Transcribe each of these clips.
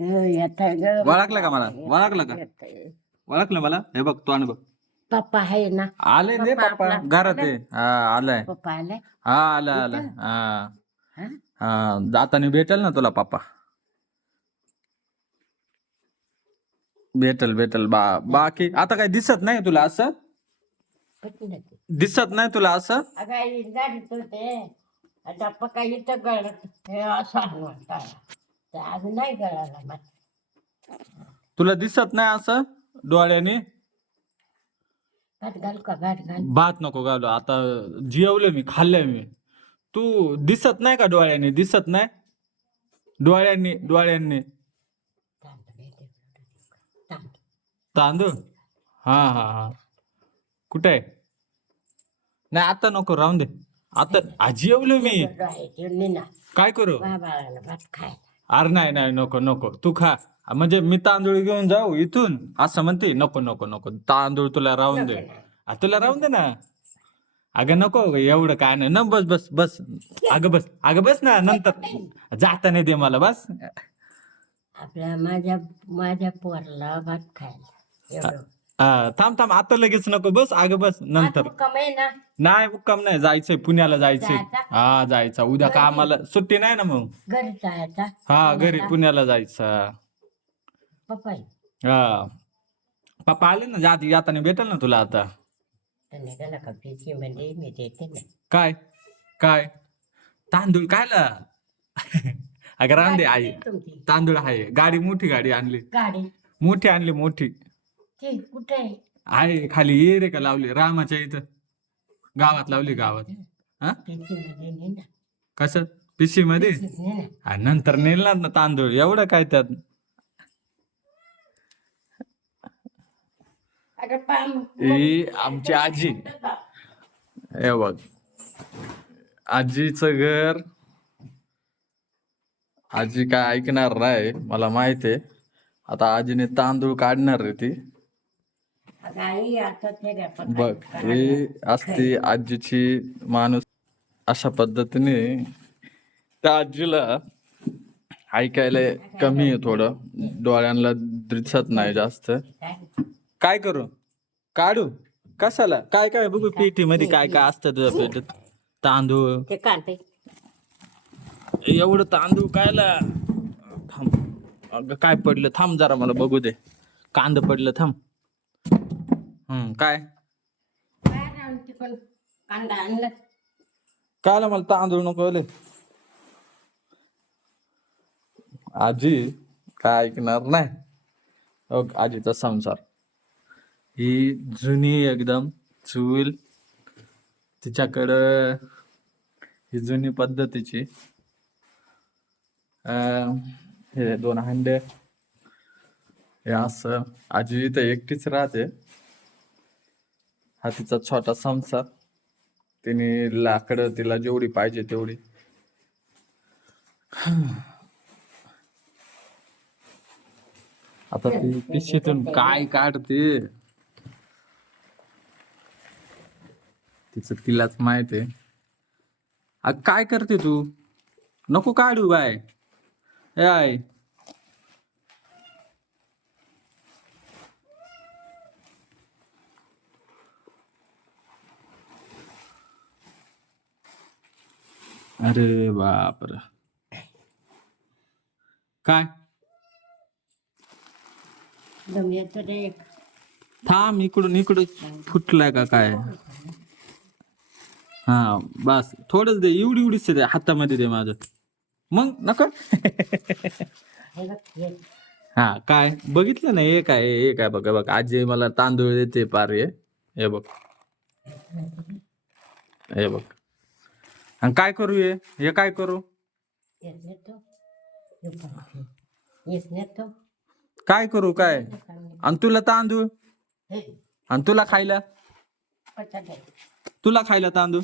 ओळखलं का मला? ओळखलं का. ओळखलं मला? हे बघ तू आणि बघ. पप्पा आहे ना? आले दे पप्पा पप्पा. घरात आहे. हा आलाय. पप्पा आले हा आला आला? हा. हा? जाताना भेटेल ना तुला पप्पा? भेटल भेटल. बा बाकी आता काय दिसत नाही तुला असं? ते. दिसत नाही तुला असं? अगं गाडीत होते आता पक्का इथं गळत हे असं नाही गळाला तुला दिसत नाही असं डोळ्याने? गाठ घाल का? गाठ घाल. भात नको घालू. आता जेवले मी खाल्ले मी. तू दिसत नाही का डोळ्याने? दिसत नाही? डोळ्यांनी डोळ्यांनी. तांदूळ? हा हा हा. कुठे आहे? नाही आता नको राहून दे. आता आजी जेवलो मी. काय करू? भात खायला अरे नाही नाही नको नको. तू खा. म्हणजे मी तांदूळ घेऊन जाऊ इथून. असं म्हणते. नको नको नको. तांदूळ तुला राहून दे. आ, तुला राहून दे ना. अगं नको ग, एवढं काय नाही. ना बस बस बस. अगं बस. अगं बस ना नंतर. जाता नाही दे मला बस. आपल्या माझ्या माझ्या पोरला भात खायला. एवढं. हा, थांब थांब आता लगेच नको बस अगं बस नंतर. ना. नाही मुक्काम नाही जायचंय पुण्याला जायचंय. जायचा? हा जायचा. उद्या घरी? कामाला सुट्टी नाही ना मग? घरी जायचा? हा घरी पुण्याला जायचं. पप्पा हा. पप्पा आले ना जाती जाताना भेटेल ना तुला आता? त्याने गेला का? पिची मध्ये मी देते ना. काय? काय? तांदूळ कायला अगं रांदे आई. तुमची? तांदूळ आहे. गाडी मोठी गाडी आणली. गाडी? मोठी आणली मोठी. ती कुठे आहे? आहे खाली ये रे का लावली रामाच्या इथं. गावात लावली गावात. हा? ने कसं? पिशी मध्ये ना नंतर नेला ना तांदूळ. एवढं काय त्यात? अगं पाम. ही आमची आजी. हे बघ. आजीचं घर. आजी काय ऐकणार नाही मला माहीत आहे. आता आजीने तांदूळ काढणार आहे ती. बघ ही असती आजीची माणूस अशा पद्धतीने त्या आजीला ऐकायला कमी आहे थोडं. डोळ्यांना दिसत नाही जास्त. काय? काय करू? काढू? कशाला? काय काय? बघू पेटी मध्ये काय काय असतं तुझ्या पेटीत? तांदूळ. ते काढते. एवढं तांदूळ कायला? थांब. अगं काय पडलं? थांब जरा मला बघू दे. कांद पडलं थांब. हम्म काय? काय राहून तिकडून कांदा आणला मला? तांदूळ नको आजी काय ऐकणार नाही. हो आजीचा संसार. ही जुनी एकदम चूल तिच्याकडं ही जुनी पद्धतीची अं, हे दोन हंडे हे असं. आजी इथं एकटीच राहते. हा तिचा छोटा संसार तिने लाकडं तिला जेवढी पाहिजे तेवढी. आता ती पिशीतून काय काढते? तिचं तिलाच माहीत आहे. अग काय करते तू? नको काढू बाय. आय अरे बापर. काय? येतो रे थांब इकडून इकडून फुटलाय का काय? हा बस. थोडंच दे एवढी एवढीच दे हातामध्ये दे माझं. मग नका. हे काय? बघितलं ना हे काय हे काय बघा बघ. आजी मला तांदूळ देते पार. हे हे बघ. हे बघ. आणि काय करू हे? हे काय करू? नेतो नेतो. काय करू काय? आणि तुला तांदूळ? हे. आणि तुला खायला? आहे. तुला खायला तांदूळ?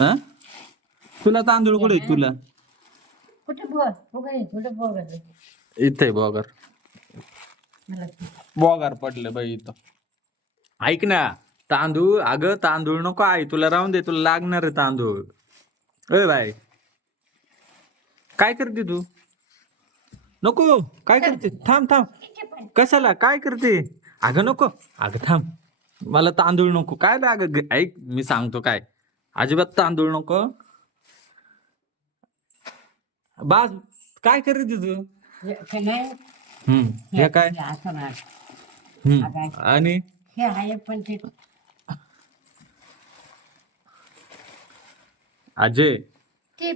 हा? तुला तांदूळ कुठे आहे? तुला? कुठे बोल इथे बॉगर. मला बॉगर पडले बाई इथं. ऐक ना. तांदूळ? अगं तांदूळ नको आई तुला राहून दे तुला लागणार आहे तांदूळ. अय बाय काय करते तू? नको काय करते? थांब थांब. कशाला? काय करते? अगं नको. अगं थांब. मला तांदूळ नको. काय अगं? ऐक मी सांगतो काय. अजिबात तांदूळ नको. बाज काय करते तू? हम्म हे काय? आणि? हे आहे पण ते अजय. ते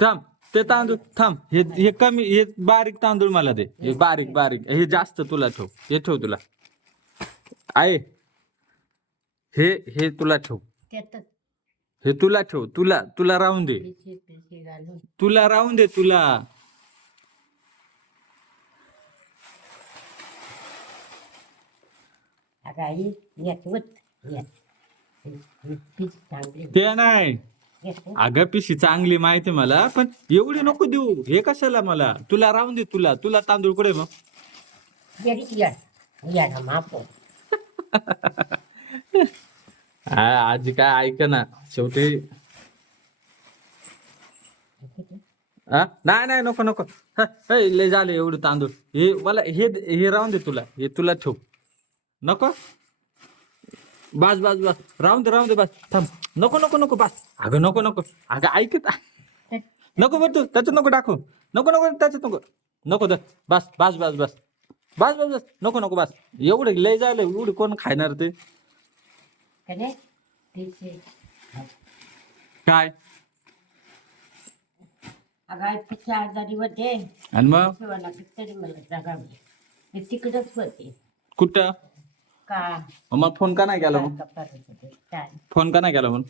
थांब ते तांदूळ थांब हे हे कमी हे बारीक तांदूळ मला दे. हे बारीक बारीक हे जास्त तुला ठेव हे ठेव तुला. आहे हे हे तुला ठेव. हे तुला ठेव तुला तुला राहून दे. घालून. तुला राहून दे तुला. अगं आई येत येत. ते नाही. अगं पिशी चांगली माहिती मला पण एवढी नको देऊ. हे कशाला मला? तुला राहून दे तुला. तुला तांदूळ कुठे मग? आजी काय ऐक ना. शेवटी नाही नाही नको नको. हे, लय झाले एवढं तांदूळ. हे मला हे हे राहून दे तुला. हे तुला ठेव. नको? बस बस बस. राहून दे राहून दे बस. थांब. नको नको नको बस. अगं नको नको. अगं ऐकत नको बरं तू त्याच्यात नको टाकू. नको नको त्याच्यात नको. नको तर. बस बस बस बस. बस बस बस. नको नको बस. एवढं लय झालं एवढं कोण खाणार ते? काय? आणि मग? तिकडच होते. कुठं? का? मग फोन का नाही केला मग? करत होते काय? फोन का नाही केला मग?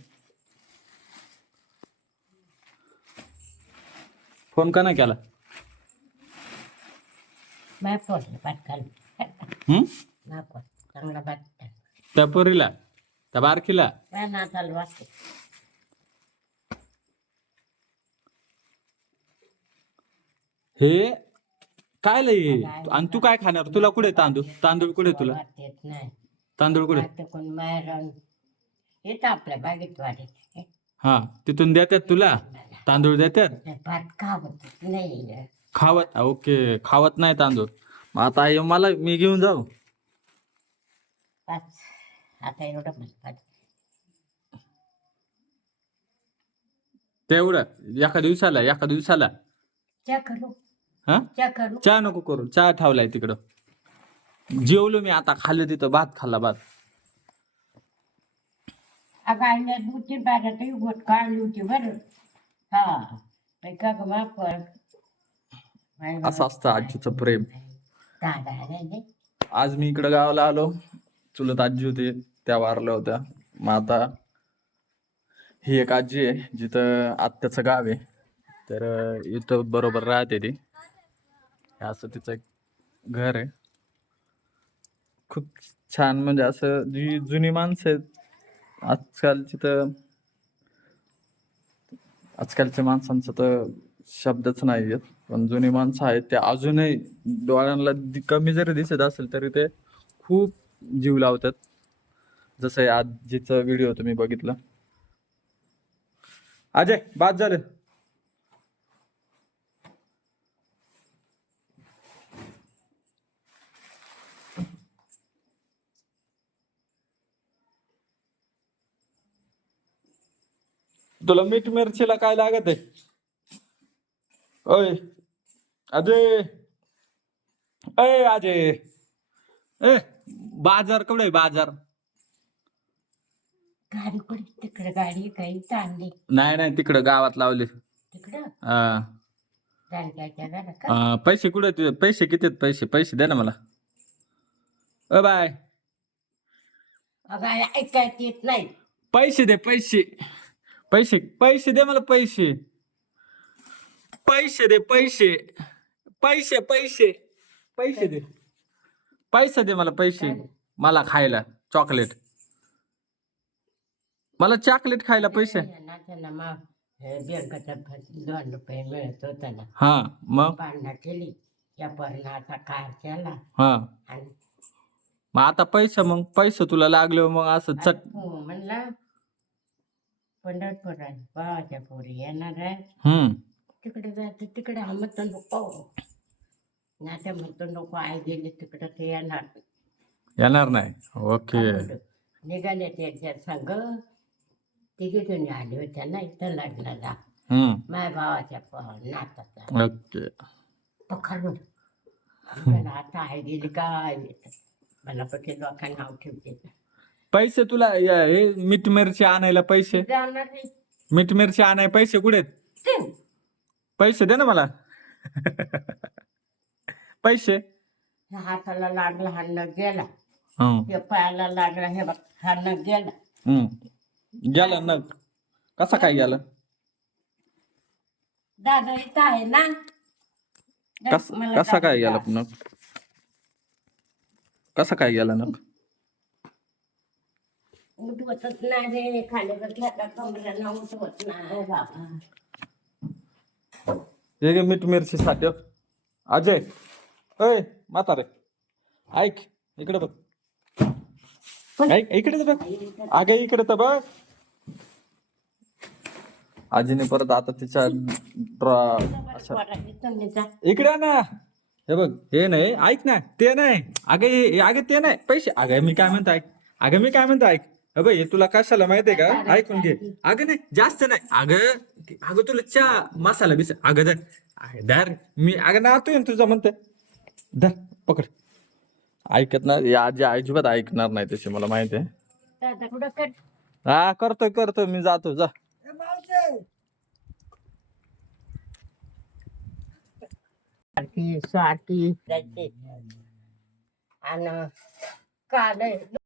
फोन का नाही केला? माय हम्म ना चांगला त्या पोरीला? त्या वाचते हे काय लय आणि तू काय खाणार? तुला कुठे तांदूळ? तांदूळ कुठे तुला? नाही. तांदूळ कुठे? आता कोण माहेर येतं आपल्या बागेत हा तिथून देतात तुला? तांदूळ देतात? भात खावत नाही. खावत? ओके खावत नाही तांदूळ. मग आता हे मला मी घेऊन जाऊ. पाच आता एवढं पण पाच तेवढं. एका दिवसाला एका दिवसाला. करू. हा? करू? चहा नको करू. चहा ठेवलाय तिकडं. जेवलो मी आता खाल्लं तिथं भात खाल्ला भात. अगं आईने दूधची पाण्यात गोट काढली होती बरं. हा. ते का ग माफ कर असं असतं आजीचं प्रेम. दादा आज मी इकडं गावाला आलो. चुलत आजी होती त्या वारल्या होत्या. मग आता ही एक आजी आहे जिथं आत्याचं गाव आहे. तर अं, इथं बरोबर राहते ती. हे असं तिचं एक घर आहे. खूप छान म्हणजे असं जी जुनी माणसं आहेत आजकालची तर आजकालच्या माणसांचं तर शब्दच नाही आहेत. पण जुनी माणसं आहेत ते अजूनही डोळ्यांना कमी जरी दिसत असेल तरी ते खूप जीव लावतात. जसं आजीचा व्हिडिओ तुम्ही बघितला. अजय बाद झालं. तुला मीठ मिरचीला काय लागत आहे? ओय अजय. अय अजय. ए बाजार कुठे आहे बाजार? गाडी कुठे? तिकडे गाडी काही चालली. नाही नाही तिकडं गावात लावले. तिकडं? का? अं, पैसे कुठे तुझे? पैसे किती आहेत पैसे? पैसे दे ना मला. अ बाय. अगं ऐकायला येत नाही. पैसे दे पैसे. पैसे पैसे दे मला पैसे. पैसे दे पैसे. पैसे पैसे. पैसे दे. पैसे दे मला पैसे. मला खायला चॉकलेट मला चॉकलेट खायला पैसे. नात्याला मग बँकेचा दोन रुपये मिळत होता ना. हा मग? पाळणा केली. या पर्णाचा कार केला. हा. आणि मग आता पैसे मग पैसे तुला लागले मग असं चट म्हणला पंढरपुरात. भावाच्या पोरी येणार आहे. हम्म. तिकडे जायचं तिकडे आम्ही तर नको. नाही तर म्हणतो नको आई गेली तिकडे ते येणार. येणार नाही. ओके. निघाले त्यांच्या संघ तिघीतून आले होत्या ना इथं लग्नाला. हम्म. माझ्या भावाच्या प- नाताचा. ओके. पकडून. म्हणलं, आता आई गेली काय मला पक्के लोकांना नाव ठेवते. पैसे तुला या- हे मीठ मिरची आणायला पैसे जाणार नाही. मीठ मिरची आणाय पैसे कुठे आहेत? ते पैसे दे ना मला पैसे ह्या हाताला लागला हा नग गेला हं. हे पायाला लागला हे बघ हा नग गेला. गेला ना कसा काय गेला दादा इथं आहे ना कस मला कसा काय गेला. नक कसा काय गेला नक उठवतच नाही रे. खाली बसल्या कमऱ्याला उठवत नाही. बाबा. हे घे मीठ मिरची साठी अजय अय म्हातारे ऐक इकडे बघ. ऐक इकडे तर बघ. अगे इकडे तर बघ. आजीने परत आता तिच्या ड्रा- इकडे ना. हे बघ हे नाही ऐक ना ते नाही. अगे हे- अगे ते नाही. पैसे. अगं मी काय म्हणतो ऐक. अगं मी काय म्हणतो ऐक. बघ हे तुला कशाला माहितीये का? ऐकून घे. अगं नाही जास्त नाही. अगं अगं तुला चहा मसाला बिस अगं अगं दर मी अगं ना तू तुझं म्हणते धर पकड. ऐकत ना या आजी अजिबात ऐकणार नाही तशी मला माहिती आहे हा करतो करतो मी जातो जा. सारखी सारखी. जायची आणि काल